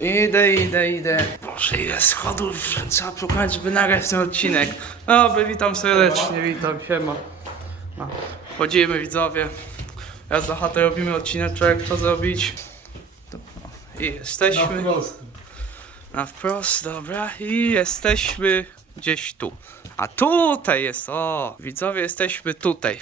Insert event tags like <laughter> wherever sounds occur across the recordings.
Idę, idę, idę. Boże, ile schodów trzeba pokonać, żeby nagrać ten odcinek. Dobry, witam serdecznie, witam, siema. No, chodzimy, widzowie. Raz za chatę robimy odcineczek, co zrobić. To, o, I jesteśmy. Na wprost, dobra. I jesteśmy gdzieś tu. A tutaj jest, o, widzowie, jesteśmy tutaj.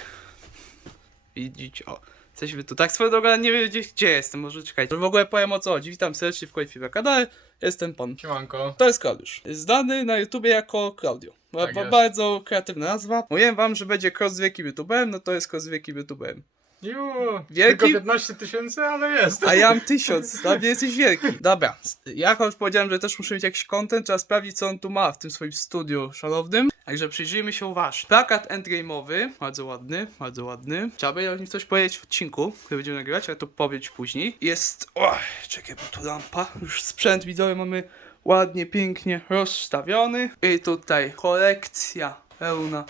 Widzicie, o. Jesteśmy tu. Tak swoją drogą, nie wiem gdzie, gdzie jestem, może czekajcie. W ogóle powiem o co chodzi. Witam serdecznie w Koifiwe kanale. Jestem pan. Siemanko. To jest Klaudiusz. Znany na YouTubie jako Klaudio. Ba- Tak ba- jest. bardzo kreatywna nazwa. Mówiłem wam, że będzie cross z wielkim YouTuberem, no to jest cross z wielkim YouTuberem. Ju, Wielki? tylko 15 tysięcy, ale jest. A ja mam <laughs> tysiąc, dla mnie jesteś wielki. Dobra, jak już powiedziałem, że też muszę mieć jakiś content, trzeba sprawdzić co on tu ma w tym swoim studiu szanownym. Także przyjrzyjmy się uważnie. Plakat endgame'owy, bardzo ładny, bardzo ładny. Trzeba będzie o nim coś powiedzieć w odcinku, który będziemy nagrywać, ale to powiedzieć później. Jest, oj, czekaj, bo tu lampa. Już sprzęt widzowy mamy ładnie, pięknie rozstawiony. I tutaj kolekcja pełna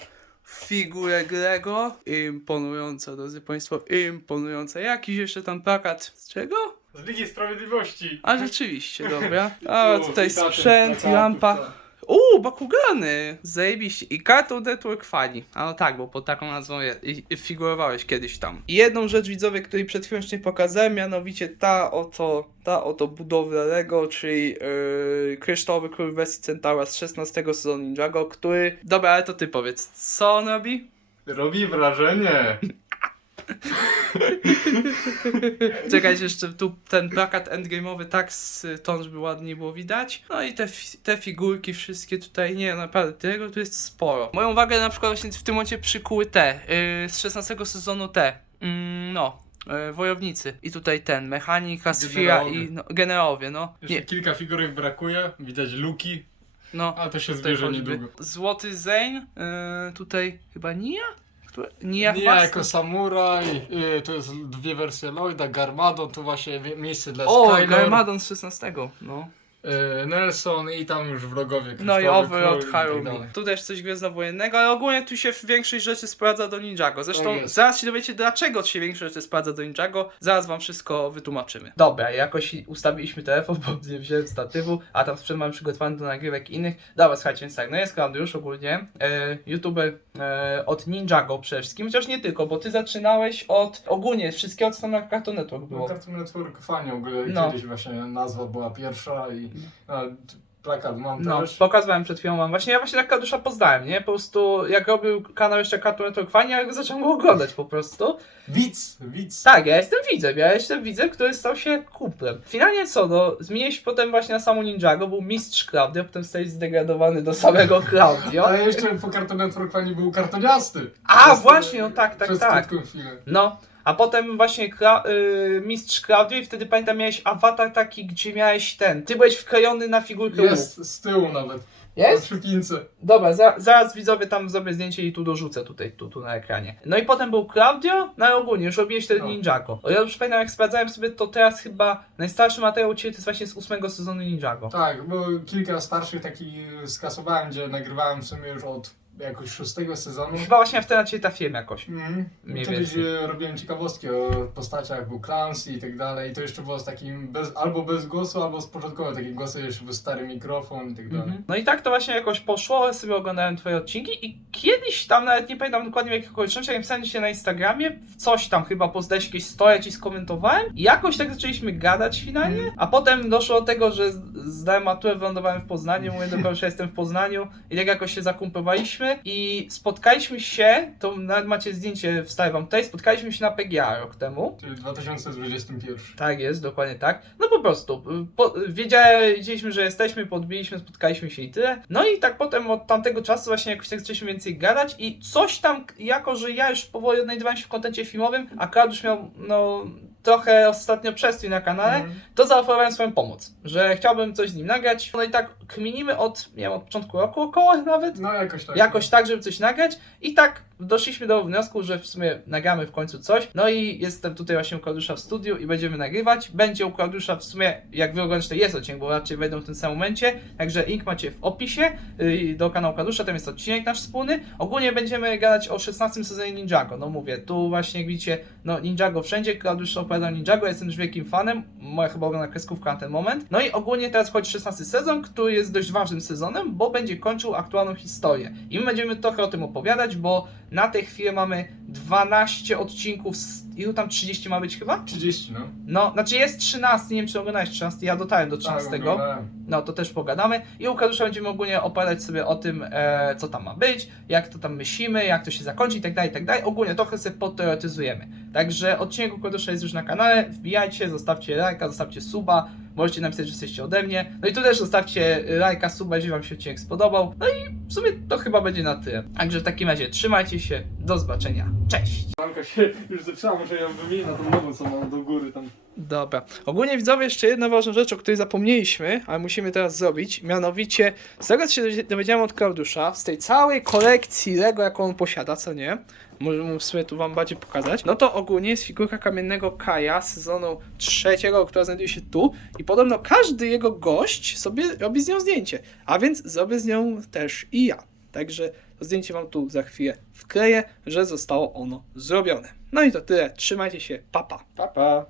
figurek Lego. Imponująca, drodzy Państwo, imponująca. Jakiś jeszcze tam plakat. Z czego? Z Ligi Sprawiedliwości. A rzeczywiście, dobra. <laughs> A tutaj sprzęt, lampa. Uuu, Bakugany! Zajebiście. I Cartoon Network Funny. A no tak, bo pod taką nazwą je, i, i figurowałeś kiedyś tam. I jedną rzecz widzowie, której przed chwilą jeszcze nie pokazałem, mianowicie ta oto, ta oto budowla Lego, czyli yy, kryształowy król wersji Centaura z 16 sezonu Ninjago, który... Dobra, ale to ty powiedz, co on robi? Robi wrażenie. <laughs> <laughs> Czekajcie, jeszcze tu ten plakat endgame'owy tak z tą, żeby ładnie było widać. No i te, te figurki wszystkie tutaj, nie, naprawdę, tego tu jest sporo. Moją uwagę na przykład właśnie w tym momencie przykuły te, yy, z 16 sezonu te, mm, no, yy, wojownicy. I tutaj ten, mechanika, Sfira i no, generałowie, no. Jeszcze Nie, kilka figurek brakuje. Widać luki, no. a to się zbierze choćby niedługo. Złoty Zane, yy, tutaj chyba Nia? Które? Nie, jako samuraj, y, to jest dwie wersje Lloyda, Garmadon, to właśnie wie- miejsce dla O, Skyler, Garmadon z 16, no. Y, Nelson i tam już wrogowie No i kryształowy Overlord król i tak Harumi. dalej. tu też coś gwiezdnowojennego, ale ogólnie tu się większość rzeczy sprawdza do Ninjago. Zresztą Tak jest. zaraz się dowiecie, dlaczego się większość rzeczy sprawdza do Ninjago. Zaraz wam wszystko wytłumaczymy. Dobra, jakoś ustawiliśmy telefon, bo nie wziąłem statywu, a tam sprzęt mamy przygotowany do nagrywek innych. Dobra, słuchajcie, więc tak, no jest Klaudiusz ogólnie, e, youtuber e, od Ninjago przede wszystkim, chociaż nie tylko, bo ty zaczynałeś od ogólnie wszystkiego, co tam na Cartoon Network No, było. Cartoon Network fajnie, w ogóle No. kiedyś właśnie nazwa była pierwsza i no, plakat mam No, też. pokazywałem przed chwilą wam. Właśnie ja właśnie tak Kadusza poznałem, nie? Po prostu jak robił kanał jeszcze Cartoon Network fajnie, jak zacząłem go oglądać po prostu. Widz, widz. Tak, ja jestem widzem, ja jestem widzem, który stał się kuplem. Finalnie co, no, zmieniłeś potem właśnie na samą Ninjago, był mistrz Claudio, potem stałeś zdegradowany do samego Claudio. <laughs> Ale jeszcze po Cartoon Network fani był kartoniasty. A, Przez- właśnie, no tak, tak, przez tak. chwilę. No, a potem właśnie Kla- y, mistrz Claudio i wtedy pamiętam miałeś awatar taki, gdzie miałeś ten, ty byłeś wklejony na figurkę Jest z tyłu nawet. Jest? Na. Dobra, za, zaraz widzowie tam zrobię zdjęcie i tu dorzucę tutaj, tu, tu na ekranie. No i potem był Claudio, no ale ogólnie już robiłeś ten No. Ninjago. O, ja już pamiętam jak sprawdzałem sobie, to teraz chyba najstarszy materiał u Ciebie to jest właśnie z ósmego sezonu Ninjago. Tak, bo kilka starszych takich skasowałem, gdzie nagrywałem w sumie już od jakoś szóstego sezonu. Chyba właśnie wtedy na Ciebie trafiłem jakoś. Mhm. Mniej Kiedyś więcej. robiłem ciekawostki o postaciach, był Clancy i tak dalej. I to jeszcze było z takim bez, albo bez głosu, albo z początkowo takim głosem, jeszcze był stary mikrofon i tak dalej. Mhm. No i tak to właśnie jakoś poszło, sobie oglądałem Twoje odcinki i kiedyś tam, nawet nie pamiętam dokładnie w jakich okolicznościach, napisałem się na Instagramie, coś tam chyba pozdałeś jakieś story, ci skomentowałem i jakoś tak zaczęliśmy gadać finalnie, Mhm. a potem doszło do tego, że zdałem maturę, wylądowałem w Poznaniu, mówię do kogoś, że jestem w Poznaniu i tak jakoś się zakumpowaliśmy i spotkaliśmy się, to nawet macie zdjęcie, wstawię wam tutaj, spotkaliśmy się na PGA rok temu. Czyli 2021. Tak jest, dokładnie tak. No po prostu, po, wiedzieliśmy, że jesteśmy, podbiliśmy, spotkaliśmy się i tyle. No i tak potem od tamtego czasu właśnie jakoś tak zaczęliśmy więcej gadać i coś tam, jako że ja już powoli odnajdywałem się w kontencie filmowym, a Klaudiusz miał, no, trochę ostatnio przestój na kanale, Mhm. to zaoferowałem swoją pomoc, że chciałbym coś z nim nagrać. No i tak kminimy od, nie wiem, od początku roku około nawet. No jakoś tak. Jakoś tak, żeby coś nagrać i tak doszliśmy do wniosku, że w sumie nagramy w końcu coś. No i jestem tutaj właśnie u Klaudusza w studiu i będziemy nagrywać. Będzie u Klaudusza w sumie, jak wy oglądacie, jest odcinek, bo raczej wejdą w tym samym momencie. Także link macie w opisie yy, do kanału Klaudusza, tam jest odcinek nasz wspólny. Ogólnie będziemy gadać o 16 sezonie Ninjago. No mówię, tu właśnie jak widzicie, no Ninjago wszędzie, Klaudusz opowiada o Ninjago, ja jestem już wielkim fanem, moja chyba ulubiona kreskówka na ten moment. No i ogólnie teraz wchodzi 16 sezon, który jest dość ważnym sezonem, bo będzie kończył aktualną historię. I my będziemy trochę o tym opowiadać, bo na tej chwili mamy 12 odcinków, z, ilu tam 30 ma być chyba? 30, no. No, znaczy jest 13, nie wiem czy oglądałeś 13, ja dotarłem do 13. Tak, oglądałem. No to też pogadamy. I u Kadusza będziemy ogólnie opowiadać sobie o tym, e, co tam ma być, jak to tam myślimy, jak to się zakończy i tak dalej, i tak dalej. Ogólnie trochę sobie podteoretyzujemy. Także odcinek u Kadusza jest już na kanale. Wbijajcie, zostawcie lajka, zostawcie suba. Możecie napisać, że jesteście ode mnie. No i tu też zostawcie lajka, suba, jeżeli wam się odcinek spodobał. No i w sumie to chyba będzie na tyle. Także w takim razie trzymajcie się, do zobaczenia. Cześć! Manka się już muszę ją wymienić na tą nową, co mam do góry tam. Dobra. Ogólnie widzowie, jeszcze jedna ważna rzecz, o której zapomnieliśmy, ale musimy teraz zrobić. Mianowicie, z tego co się dowiedziałem od Klaudusza, z tej całej kolekcji Lego, jaką on posiada, co nie? Może mu w sumie tu wam bardziej pokazać. No to ogólnie jest figurka kamiennego Kaja z sezonu trzeciego, która znajduje się tu. I podobno każdy jego gość sobie robi z nią zdjęcie. A więc zrobię z nią też i ja. Także to zdjęcie wam tu za chwilę wkleję, że zostało ono zrobione. No i to tyle. Trzymajcie się. Papa. Pa. Pa, pa.